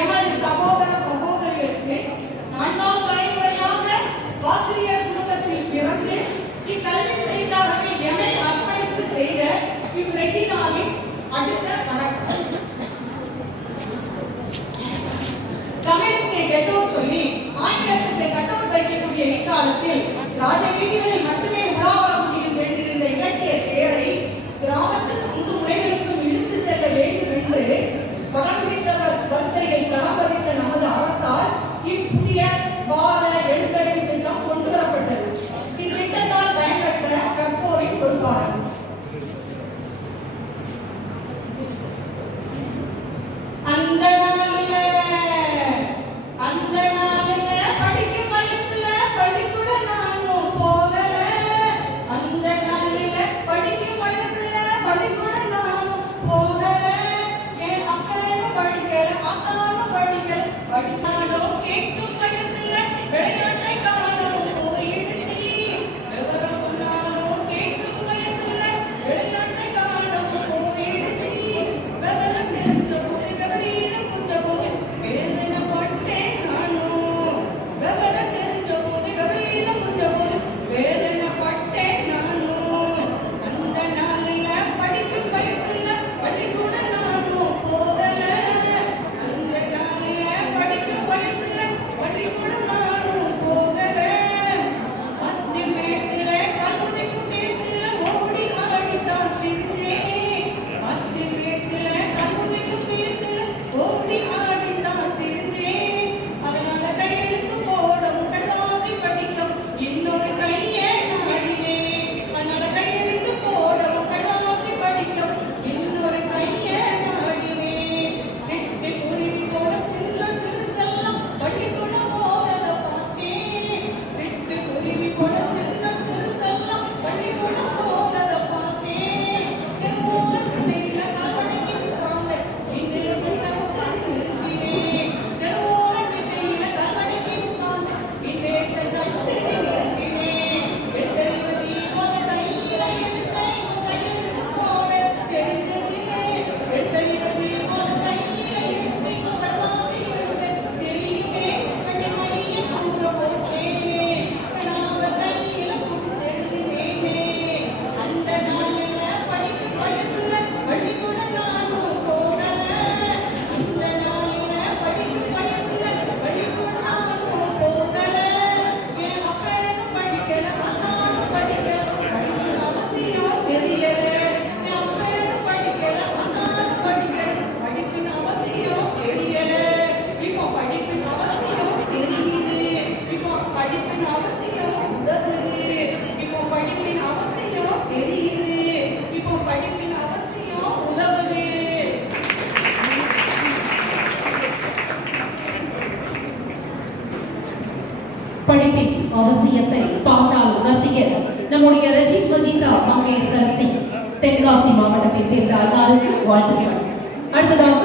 எமது சகோதர சகோதரிகளுக்கு 4ஆம் தலைமுறையாக ஆசிரியர் குடும்பத்தில் பிறந்து இக்கல்வி பணிக்காக எமை அர்ப்பணித்து செய்த இவ்ரெஜினாவின் அடுத்த வணக்கம். தமிழுக்கு கெட்டவுட் சொல்லி ஆங்கிலத்துக்கு கட்டவுட் வைக்கக்கூடிய இக்காலத்தில் ராஜ வீதிகளில் மட்டுமே உலாவர முடியும் என்றிருந்த இலக்கிய பெயரை கிராமத்து சந்து முறைகளுக்கும் இழுத்து செல்ல வேண்டும் என்று படம்பிடித்தவர் வரிசையில் களம் பதித்த நமது அரசால் இப்புதிய பாரத எழுத்தறிவு திட்டம் கொண்டு வரப்பட்டது. இத்திட்டத்தால் பயன்பெற்ற கற்போரின் பொறுப்பாளர் படிப்பின் அவசியத்தை பாட்டால் உணர்த்திய நம்முடைய ரஜித் மஜிதா மங்கையரசி தென்காசி மாவட்டத்தை சேர்ந்த அன்னாருக்கு வாழ்த்துக்கள். அடுத்ததாக